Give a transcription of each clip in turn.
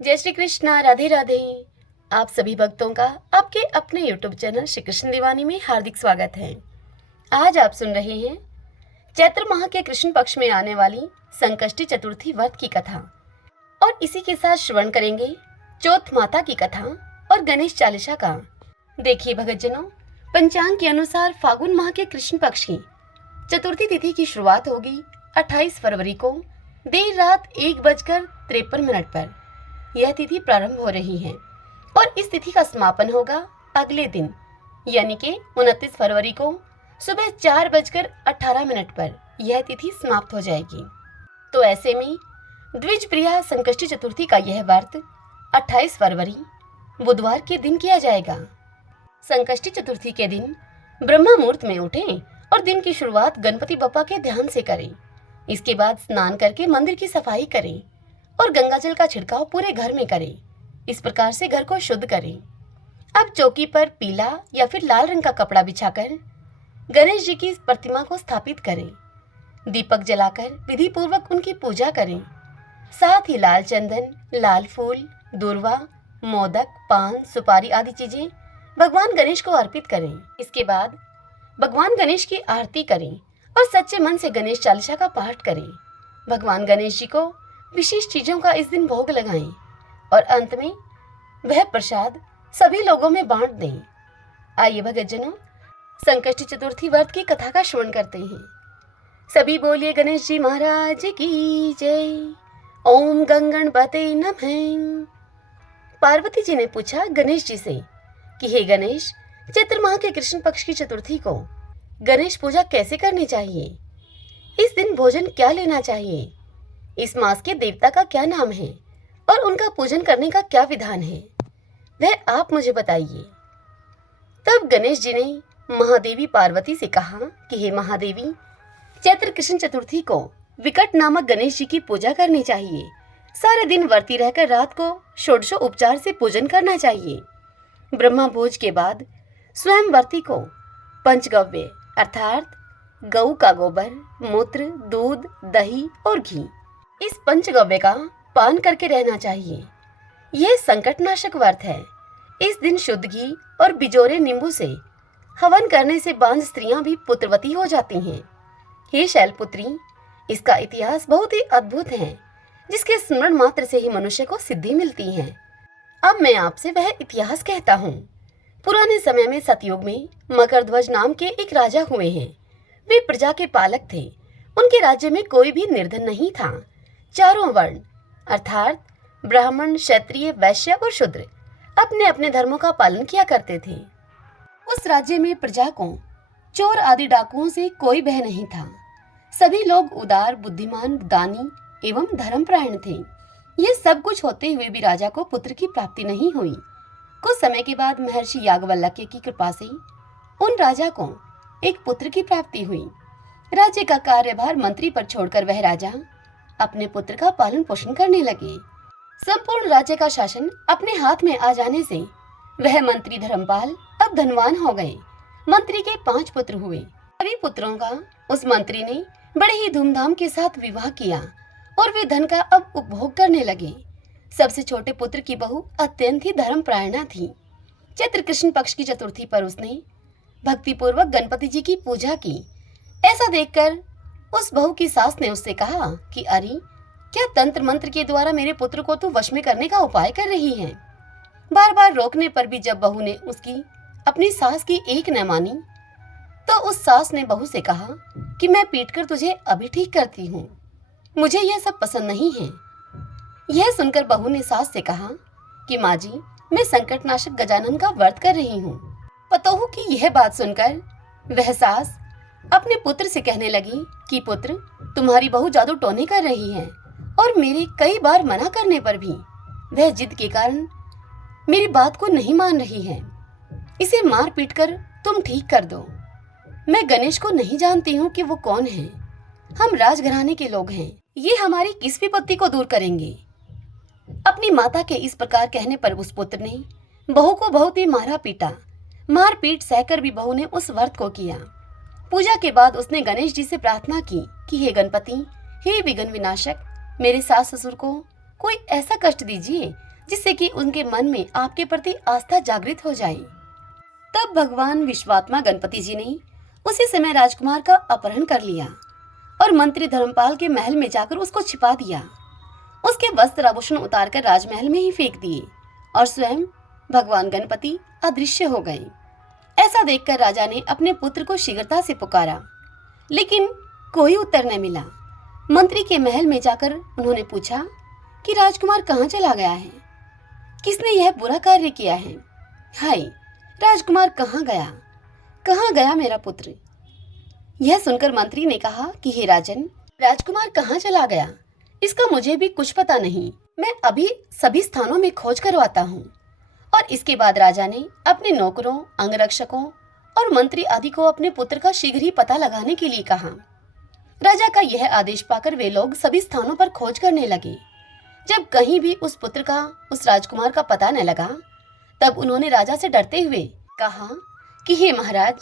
जय श्री कृष्णा, राधे राधे। आप सभी भक्तों का आपके अपने YouTube चैनल श्री कृष्ण दीवानी में हार्दिक स्वागत है। आज आप सुन रहे हैं चैत्र माह के कृष्ण पक्ष में आने वाली संकष्टी चतुर्थी व्रत की कथा और इसी के साथ श्रवण करेंगे चौथ माता की कथा और गणेश चालीसा का। देखिए भगतजनों, पंचांग के अनुसार फागुन माह के कृष्ण पक्ष की चतुर्थी तिथि की शुरुआत होगी 28 फरवरी को देर रात 1:53 पर। यह तिथि प्रारंभ हो रही है और इस तिथि का समापन होगा अगले दिन यानी कि 29 फरवरी को सुबह 4:18 पर यह तिथि समाप्त हो जाएगी। तो ऐसे में द्विज प्रिया संकष्टी चतुर्थी का यह व्रत 28 फरवरी बुधवार के दिन किया जाएगा। संकष्टी चतुर्थी के दिन ब्रह्म मुहूर्त में उठें और दिन की शुरुआत गणपति बप्पा के ध्यान से करें। इसके बाद स्नान करके मंदिर की सफाई करें और गंगा जल का छिड़काव पूरे घर में करें। इस प्रकार से घर को शुद्ध करें। अब चौकी पर पीला या फिर लाल रंग का कपड़ा बिछाकर गणेश जी की प्रतिमा को स्थापित करें। दीपक जलाकर विधि पूर्वक उनकी पूजा करें। साथ ही लाल चंदन, लाल फूल, दूर्वा, मोदक, पान, सुपारी आदि चीजें भगवान गणेश को अर्पित करें। इसके बाद भगवान गणेश की आरती करें और सच्चे मन से गणेश चालीसा का पाठ करें। भगवान गणेश जी को विशेष चीजों का इस दिन भोग लगाएं और अंत में वह प्रसाद सभी लोगों में बांट दें। आइए भगतजनों, संकष्टी चतुर्थी व्रत की कथा का श्रवण करते हैं। सभी बोलिए गणेश जी महाराज की जय। ओम गंगणपते नमः। पार्वती जी ने पूछा गणेश जी से कि हे गणेश, चैत्र माह के कृष्ण पक्ष की चतुर्थी को गणेश पूजा कैसे करनी चाहिए? इस दिन भोजन क्या लेना चाहिए? इस मास के देवता का क्या नाम है और उनका पूजन करने का क्या विधान है, वह आप मुझे बताइए। तब गणेश जी ने महादेवी पार्वती से कहा कि हे महादेवी, चैत्र कृष्ण चतुर्थी को विकट नामक गणेश जी की पूजा करनी चाहिए। सारे दिन व्रती रहकर रात को षोडशो उपचार से पूजन करना चाहिए। ब्रह्मा भोज के बाद स्वयं व्रती को पंचगव्य अर्थात गऊ का गोबर, मूत्र, दूध, दही और घी, इस पंचगव्य का पान करके रहना चाहिए। यह संकटनाशक व्रत है। इस दिन शुद्ध घी और बिजोरे नींबू से हवन करने से बांझ स्त्रियां भी पुत्रवती हो जाती हैं। हे शैलपुत्री, इसका इतिहास बहुत ही अद्भुत है, जिसके स्मरण मात्र से ही मनुष्य को सिद्धि मिलती है। अब मैं आपसे वह इतिहास कहता हूँ। पुराने समय में सतयुग में मकरध्वज नाम के एक राजा हुए हैं। वे प्रजा के पालक थे। उनके राज्य में कोई भी निर्धन नहीं था। चारों वर्ण अर्थात ब्राह्मण, क्षत्रिय, वैश्य और शूद्र अपने अपने धर्मों का पालन किया करते थे। उस राज्य में प्रजा को चोर आदि डाकुओं से कोई भय नहीं था। सभी लोग उदार, बुद्धिमान, दानी एवं धर्मपरायण थे। ये सब कुछ होते हुए भी राजा को पुत्र की प्राप्ति नहीं हुई। कुछ समय के बाद महर्षि याज्ञवल्क्य की कृपा से उन राजा को एक पुत्र की प्राप्ति हुई। राज्य का कार्यभार मंत्री पर छोड़कर वह राजा अपने पुत्र का पालन पोषण करने लगे। संपूर्ण राज्य का शासन अपने हाथ में आ जाने से वह मंत्री धर्मपाल अब धनवान हो गए। मंत्री के 5 पुत्र हुए। सभी पुत्रों का उस मंत्री ने बड़े ही धूमधाम के साथ विवाह किया और वे धन का अब उपभोग करने लगे। सबसे छोटे पुत्र की बहू अत्यंत ही धर्मपरायणा थी। चैत्र कृष्ण पक्ष की चतुर्थी पर उसने भक्ति पूर्वक गणपति जी की पूजा की। ऐसा देखकर उस बहू की सास ने उससे कहा कि अरे, क्या तंत्र मंत्र के द्वारा मेरे पुत्र को तू वश में करने का उपाय कर रही है? बार बार रोकने पर भी जब बहू ने उसकी अपनी सास की एक न मानी, तो उस सास ने बहू से कहा कि मैं पीटकर तुझे अभी ठीक करती हूँ, मुझे यह सब पसंद नहीं है। यह सुनकर बहू ने सास से कहा कि माँ जी, मैं संकटनाशक गजानन का व्रत कर रही हूँ। पतोहू की यह बात सुनकर वह सास अपने पुत्र से कहने लगी कि पुत्र, तुम्हारी बहू जादू टोने कर रही है और मेरे कई बार मना करने पर भी वह जिद के कारण मेरी बात को नहीं मान रही है। इसे मार पीट कर तुम ठीक कर दो। मैं गणेश को नहीं जानती हूँ कि वो कौन है। हम राजघराने के लोग हैं। ये हमारी किस विपत्ति को दूर करेंगे? अपनी माता के इस प्रकार कहने पर उस पुत्र ने बहू को बहुत ही मारा पीटा। मार पीट सहकर भी बहू ने उस व्रत को किया। पूजा के बाद उसने गणेश जी से प्रार्थना की कि हे गणपति, हे विघ्न विनाशक, मेरे सास ससुर को कोई ऐसा कष्ट दीजिए जिससे कि उनके मन में आपके प्रति आस्था जागृत हो जाए। तब भगवान विश्वात्मा गणपति जी ने उसी समय राजकुमार का अपहरण कर लिया और मंत्री धर्मपाल के महल में जाकर उसको छिपा दिया। उसके वस्त्र आभूषण उतारकर राजमहल में ही फेंक दिए और स्वयं भगवान गणपति अदृश्य हो गए। ऐसा देखकर राजा ने अपने पुत्र को शीघ्रता से पुकारा, लेकिन कोई उत्तर न मिला। मंत्री के महल में जाकर उन्होंने पूछा कि राजकुमार कहाँ चला गया है, किसने यह बुरा कार्य किया है। हाय, राजकुमार कहाँ गया मेरा पुत्र। यह सुनकर मंत्री ने कहा कि हे राजन, राजकुमार कहाँ चला गया इसका मुझे भी कुछ पता नहीं। मैं अभी सभी स्थानों में खोज करवाता हूँ। और इसके बाद राजा ने अपने नौकरों, अंगरक्षकों और मंत्री आदि को अपने पुत्र का शीघ्र ही पता लगाने के लिए कहा। राजा का यह आदेश पाकर वे लोग सभी स्थानों पर खोज करने लगे। जब कहीं भी उस पुत्र का, उस राजकुमार का पता न लगा, तब उन्होंने राजा से डरते हुए कहा कि हे महाराज,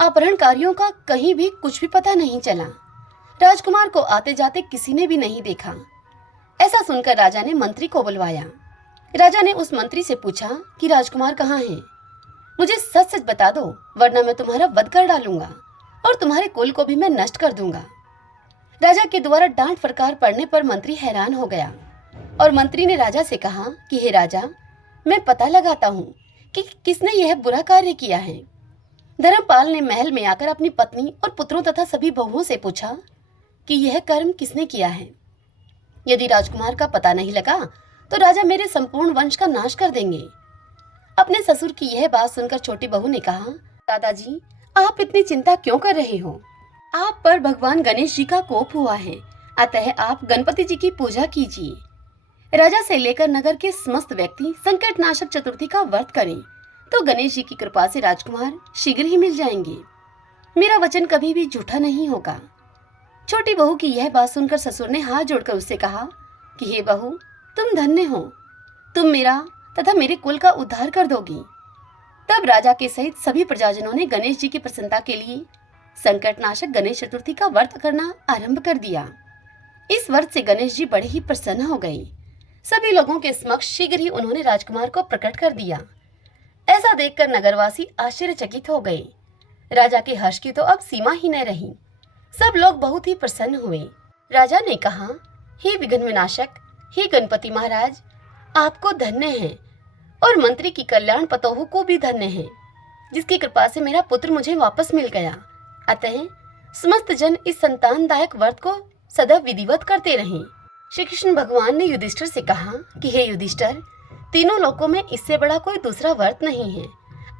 अपहरणकारियों का कहीं भी कुछ भी पता नहीं चला। राजकुमार को आते जाते किसी ने भी नहीं देखा। ऐसा सुनकर राजा ने मंत्री को बुलवाया। राजा ने उस मंत्री से पूछा कि राजकुमार कहाँ है, मुझे सच सच बता दो, वरना मैं तुम्हारा वध कर डालूंगा और तुम्हारे कुल को भी मैं नष्ट कर दूंगा। राजा के द्वारा डांट फटकार पड़ने पर मंत्री हैरान हो गया और मंत्री ने राजा से कहा कि हे राजा, मैं पता लगाता हूँ कि किसने यह बुरा कार्य किया है। धर्मपाल ने महल में आकर अपनी पत्नी और पुत्रों तथा सभी बहुओं से पूछा कि यह कर्म किसने किया है। यदि राजकुमार का पता नहीं लगा तो राजा मेरे संपूर्ण वंश का नाश कर देंगे। अपने ससुर की यह बात सुनकर छोटी बहू ने कहा, दादाजी, आप इतनी चिंता क्यों कर रहे हो? आप पर भगवान गणेश जी का कोप हुआ है, अतः आप गणपति जी की पूजा कीजिए। राजा से लेकर नगर के समस्त व्यक्ति संकटनाशक चतुर्थी का व्रत करें तो गणेश जी की कृपा से राजकुमार शीघ्र ही मिल जाएंगे। मेरा वचन कभी भी झूठा नहीं होगा। छोटी बहू की यह बात सुनकर ससुर ने हाथ जोड़कर उससे कहा कि हे बहू, तुम धन्य हो, तुम मेरा तथा मेरे कुल का उद्धार कर दोगी। तब राजा के सहित सभी प्रजाजनों ने गणेश जी की प्रसन्नता के लिए संकटनाशक गणेश चतुर्थी का व्रत करना आरंभ कर दिया। इस व्रत से गणेश जी बड़े ही प्रसन्न हो गए। सभी लोगों के समक्ष शीघ्र ही उन्होंने राजकुमार को प्रकट कर दिया। ऐसा देखकर नगरवासी आश्चर्यचकित हो गए। राजा के हर्ष की तो अब सीमा ही न रही। सब लोग बहुत ही प्रसन्न हुए। राजा ने कहा, हे विघ्न विनाशक, हे गणपति महाराज, आपको धन्य है और मंत्री की कल्याण पतोहू को भी धन्य है, जिसकी कृपा से मेरा पुत्र मुझे वापस मिल गया। अतः समस्त जन इस संतानदायक व्रत को सदैव विधिवत करते रहें। श्री कृष्ण भगवान ने युधिष्ठिर से कहा कि हे युधिष्ठिर, तीनों लोकों में इससे बड़ा कोई दूसरा व्रत नहीं है।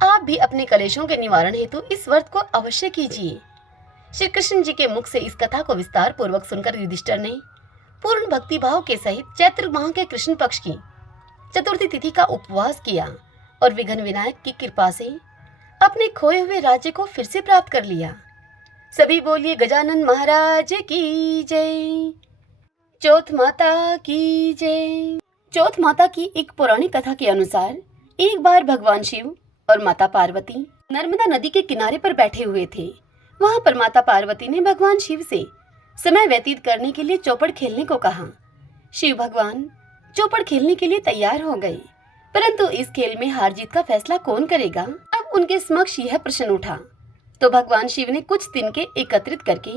आप भी अपने कलेशों के निवारण हेतु इस व्रत को अवश्य कीजिए। श्री कृष्ण जी के मुख से इस कथा को विस्तार पूर्वक सुनकर युधिष्ठिर ने पूर्ण भक्तिभाव के सहित चैत्र माह के कृष्ण पक्ष की चतुर्थी तिथि का उपवास किया और विघ्न विनायक की कृपा से अपने खोए हुए राज्य को फिर से प्राप्त कर लिया। सभी बोलिए गजानन महाराज की जय। चौथ माता की जय। चौथ माता की एक पौराणिक कथा के अनुसार एक बार भगवान शिव और माता पार्वती नर्मदा नदी के किनारे पर बैठे हुए थे। वहां पर माता पार्वती ने भगवान शिव से समय व्यतीत करने के लिए चौपड़ खेलने को कहा। शिव भगवान चौपड़ खेलने के लिए तैयार हो गए, परंतु इस खेल में हार जीत का फैसला कौन करेगा? अब उनके समक्ष यह प्रश्न उठा तो भगवान शिव ने कुछ तिनके एकत्रित करके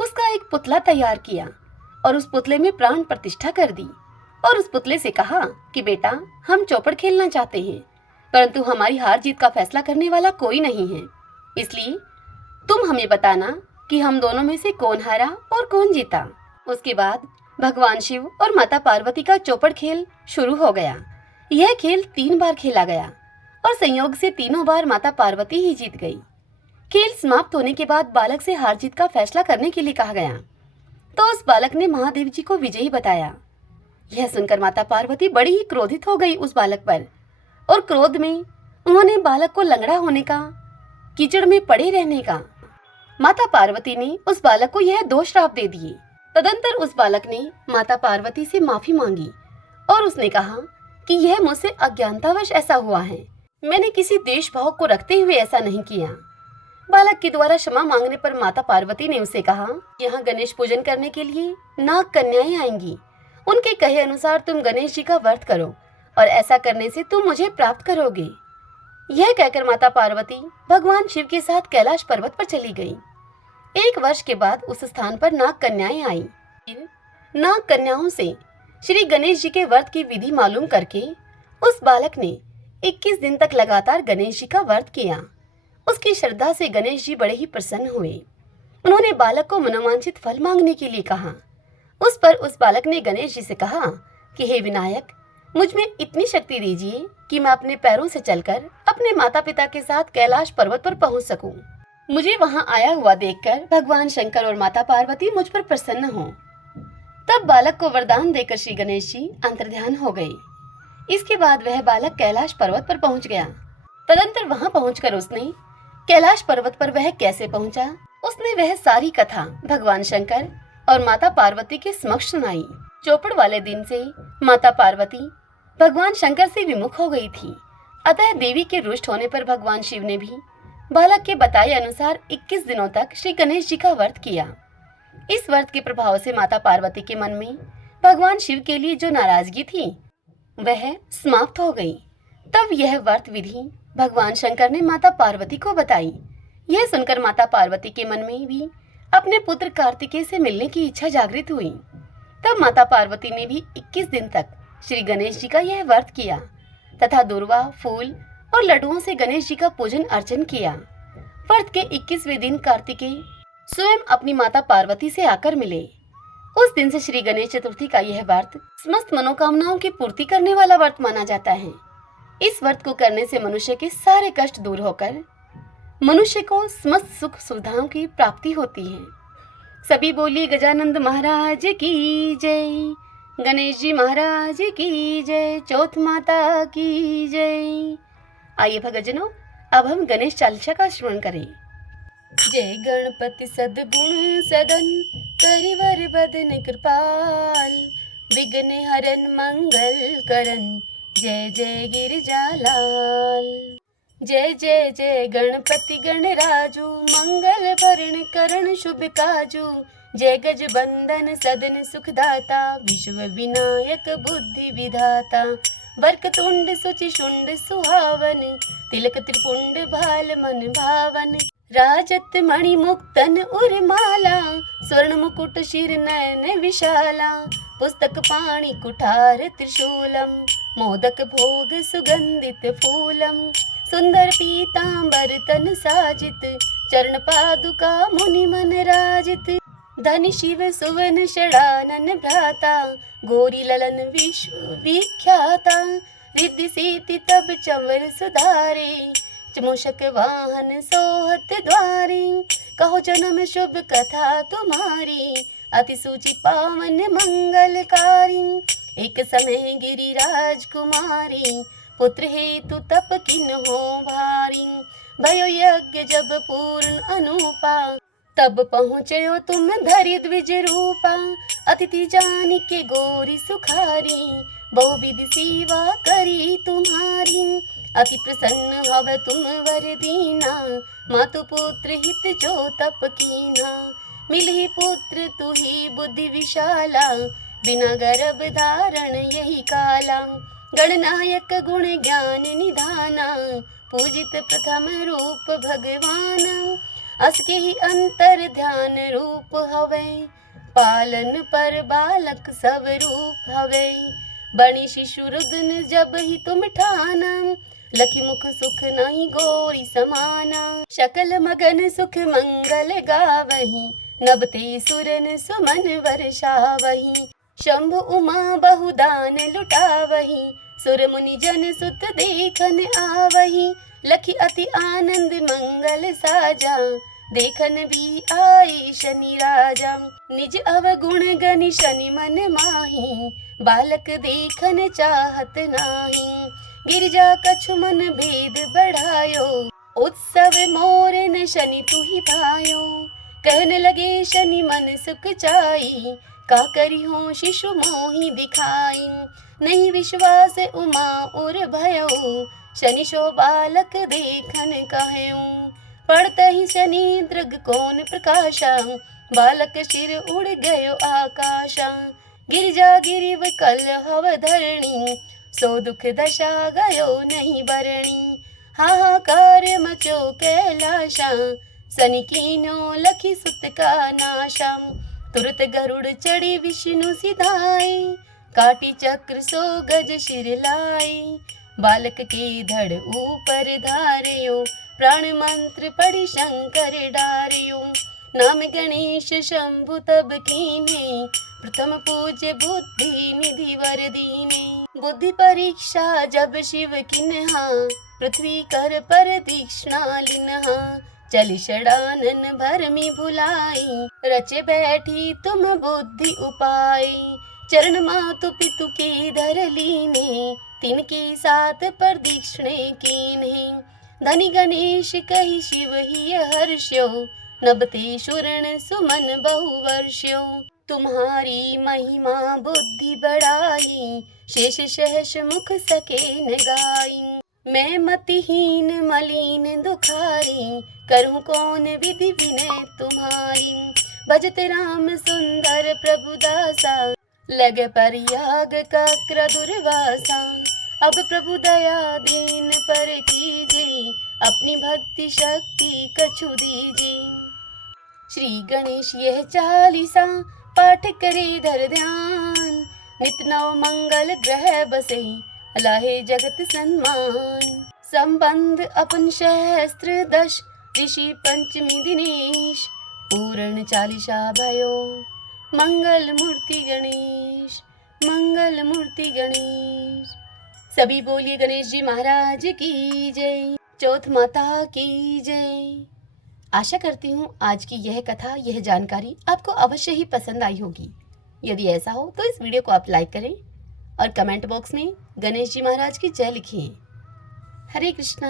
उसका एक पुतला तैयार किया और उस पुतले में प्राण प्रतिष्ठा कर दी और उस पुतले से कहा कि बेटा, हम चौपड़ खेलना चाहते हैं, परंतु हमारी हार जीत का फैसला करने वाला कोई नहीं है, इसलिए तुम हमें बताना कि हम दोनों में से कौन हारा और कौन जीता। उसके बाद भगवान शिव और माता पार्वती का चौपड़ खेल शुरू हो गया। यह खेल 3 बार खेला गया और संयोग से तीनों बार माता पार्वती ही जीत गई। खेल समाप्त होने के बाद बालक से हार जीत का फैसला करने के लिए कहा गया तो उस बालक ने महादेव जी को विजयी बताया। यह सुनकर माता पार्वती बड़ी ही क्रोधित हो गई उस बालक पर और क्रोध में उन्होंने बालक को लंगड़ा होने का, कीचड़ में पड़े रहने का, माता पार्वती ने उस बालक को यह 2 श्राप दे दिए। तदंतर उस बालक ने माता पार्वती से माफी मांगी और उसने कहा कि यह मुझसे अज्ञानतावश ऐसा हुआ है, मैंने किसी देश भाव को रखते हुए ऐसा नहीं किया। बालक के द्वारा क्षमा मांगने पर माता पार्वती ने उसे कहा, यहाँ गणेश पूजन करने के लिए नाग कन्याएं आएंगी उनके कहे अनुसार तुम गणेश जी का व्रत करो और ऐसा करने से तुम मुझे प्राप्त करोगे। यह कहकर माता पार्वती भगवान शिव के साथ कैलाश पर्वत पर चली गई। 1 वर्ष के बाद उस स्थान पर नाग कन्याएं आई। नाग कन्याओं से श्री गणेश जी के व्रत की विधि मालूम करके उस बालक ने 21 दिन तक लगातार गणेश जी का व्रत किया। उसकी श्रद्धा से गणेश जी बड़े ही प्रसन्न हुए। उन्होंने बालक को मनोवांछित फल मांगने के लिए कहा। उस पर उस बालक ने गणेश जी से कहा कि हे विनायक, मुझ में इतनी शक्ति दीजिए कि मैं अपने पैरों से चलकर अपने माता पिता के साथ कैलाश पर्वत पर पहुंच सकूं। मुझे वहां आया हुआ देखकर भगवान शंकर और माता पार्वती मुझ पर प्रसन्न हों। तब बालक को वरदान देकर श्री गणेश जी अंतर्ध्यान हो गए। इसके बाद वह बालक कैलाश पर्वत पर पहुंच गया। तदंतर वहां पहुंचकर उसने कैलाश पर्वत पर वह कैसे पहुंचा, उसने वह सारी कथा भगवान शंकर और माता पार्वती के समक्ष सुनाई। चौपड़ वाले दिन से माता पार्वती भगवान शंकर से विमुख हो गई थी। अतः देवी के रुष्ट होने पर भगवान शिव ने भी बालक के बताए अनुसार 21 दिनों तक श्री गणेश जी का व्रत किया। इस व्रत के प्रभाव से माता पार्वती के मन में भगवान शिव के लिए जो नाराजगी थी वह समाप्त हो गई। तब यह व्रत विधि भगवान शंकर ने माता पार्वती को बताई। यह सुनकर माता पार्वती के मन में भी अपने पुत्र कार्तिकेय से मिलने की इच्छा जागृत हुई। तब माता पार्वती ने भी 21 दिन तक श्री गणेश जी का यह व्रत किया तथा दूर्वा, फूल और लड्डुओं से गणेश जी का पूजन अर्चन किया। व्रत के 21वें दिन कार्तिकेय स्वयं अपनी माता पार्वती से आकर मिले। उस दिन से श्री गणेश चतुर्थी का यह व्रत समस्त मनोकामनाओं की पूर्ति करने वाला व्रत माना जाता है। इस व्रत को करने से मनुष्य के सारे कष्ट दूर होकर मनुष्य को समस्त सुख सुविधाओं की प्राप्ति होती है। सभी बोलिए गजानंद महाराज की जय, गणेश जी महाराज की जय, चौथ माता की जय। आइए भक्तजनों, अब हम गणेश चालीसा का श्रवण करें। जय गणपति सद्गुण सदन, करिवर बदन कृपाल, विघ्न हरन मंगल करन, जय जय गिरिजालाल। जय जय जय गणपति गणराजू, मंगल भरण करण शुभ काजू, जय गज बंदन सदन सुखदाता, विश्व विनायक बुद्धि विधाता, वक्रतुंड सुचि शुंड सुहावन, तिलक त्रिपुंड भाल मन भावन, राजत मणि मुक्तन उर्माला, स्वर्ण मुकुट शिर नयन विशाला, पुस्तक पाणि कुठार त्रिशूलम, मोदक भोग सुगंधित फूलम, सुंदर पीतांबर तन साजित, चरण पादुका मुनि मन राजित, धन शिव सुवन षडानन भ्राता, गोरी ललन विश्व विख्याता, रिद्धि सीति तब चंवर सुधारे, मूषक वाहन सोहत द्वारी, कहो जन्म शुभ कथा तुम्हारी, अति सूचि पावन मंगलकारी, एक समय गिरिराज कुमारी, पुत्र हेतु तप किन हो भारी, भयो यज्ञ जब पूर्ण अनुपा, तब पहुँचयो तुम धरि द्विज रूपा, अतिथि जानी के गोरी सुखारी, बहु विधि सेवा करी तुम्हारी, अति प्रसन्न हव तुम वर दीना, मातु पुत्र हित जो तप कीना, मिलहि पुत्र तुही बुद्धि विशाला, बिना गर्भ धारण यही काला, गणनायक गुण ज्ञान निधाना, पूजित प्रथम रूप भगवान, असके ही अंतर ध्यान रूप हवे, पालन पर बालक सब रूप हवे, बणी शिशु रुग्न जब ही तुम ठाना, लखी मुख सुख नहीं गोरी समाना, शकल मगन सुख मंगल गावही, नबते सुरन सुमन वर्षावही, शंभु उमा बहुदान लुटावही, सुर मुनि जन सुत देखन आवही, लखी अति आनंद मंगल साजा, देखन भी आई शनि राजा, निज अवगुण गनि शनि मन माही, बालक देखन चाहत नाही, गिरजा कछु मन भेद बढ़ायो, उत्सव मोर न शनि तुहि भायो, कहने लगे शनि मन सुख चाई, का करी हो शिशु मोहि दिखाई, नहीं विश्वास उमा उर भयो, शनि शो बालक देखन कहयो, पढ़ते ही शनि दृग कौन प्रकाशा, बालक शिर उड़ गयो आकाशा, गिरजा गिरिव कल हव धरणी, सो दुख दशा गयो नहीं बरणी। हाहाकार मचो कैलाशा, सनिकीनो लखी सुत का नाशा। तुरत गरुड़ चढ़ी विष्णु सिधाए, काटी चक्र सो गज शिर लाए। बालक के धड़ ऊपर धारियो, प्राण मंत्र पढ़ी शंकर डारियो। नाम गणेश शंभु तब कीने, प्रथम पूज्य बुद्धि निधि वर दीने। बुद्धि परीक्षा जब शिव किन्हा, पृथ्वी कर पर दीक्षणा लिन्हा। चली षडानन भरमी भुलाई, रचे बैठी तुम बुद्धि उपाय। चरण मातु पितु की धर लीने, तिनके साथ पर दीक्षणे कीन्हे। धनी गणेश कही शिव ही हर्ष्यो, नबते शूरण सुमन बहु वर्ष्यो। तुम्हारी महिमा बुद्धि बढ़ाई, शेष सहस मुख सके न गाई। मैं मतिहीन मलिन दुखारी, करूं कौन विधि विनय तुम्हारी। भजत राम सुंदर प्रभु दासा, लग पर याग कक्र दुर्वासा। अब प्रभु दया दीन पर कीजिए, अपनी भक्ति शक्ति कछु दीजिए। श्री गणेश यह चालीसा, पाठ करे धर ध्यान। नित नव मंगल ग्रह बसे, लाहे जगत सन्मान। संबंध अपन सहस्त्र दश, ऋषि पंचमी दिनेश। पूर्ण चालीसा भयो, मंगल मूर्ति गणेश, मंगल मूर्ति गणेश। सभी बोलिए गणेश जी महाराज की जय, चौथ माता की जय। आशा करती हूँ आज की यह कथा, यह जानकारी आपको अवश्य ही पसंद आई होगी। यदि ऐसा हो तो इस वीडियो को आप लाइक करें और कमेंट बॉक्स में गणेश जी महाराज की जय लिखिए। हरे कृष्णा।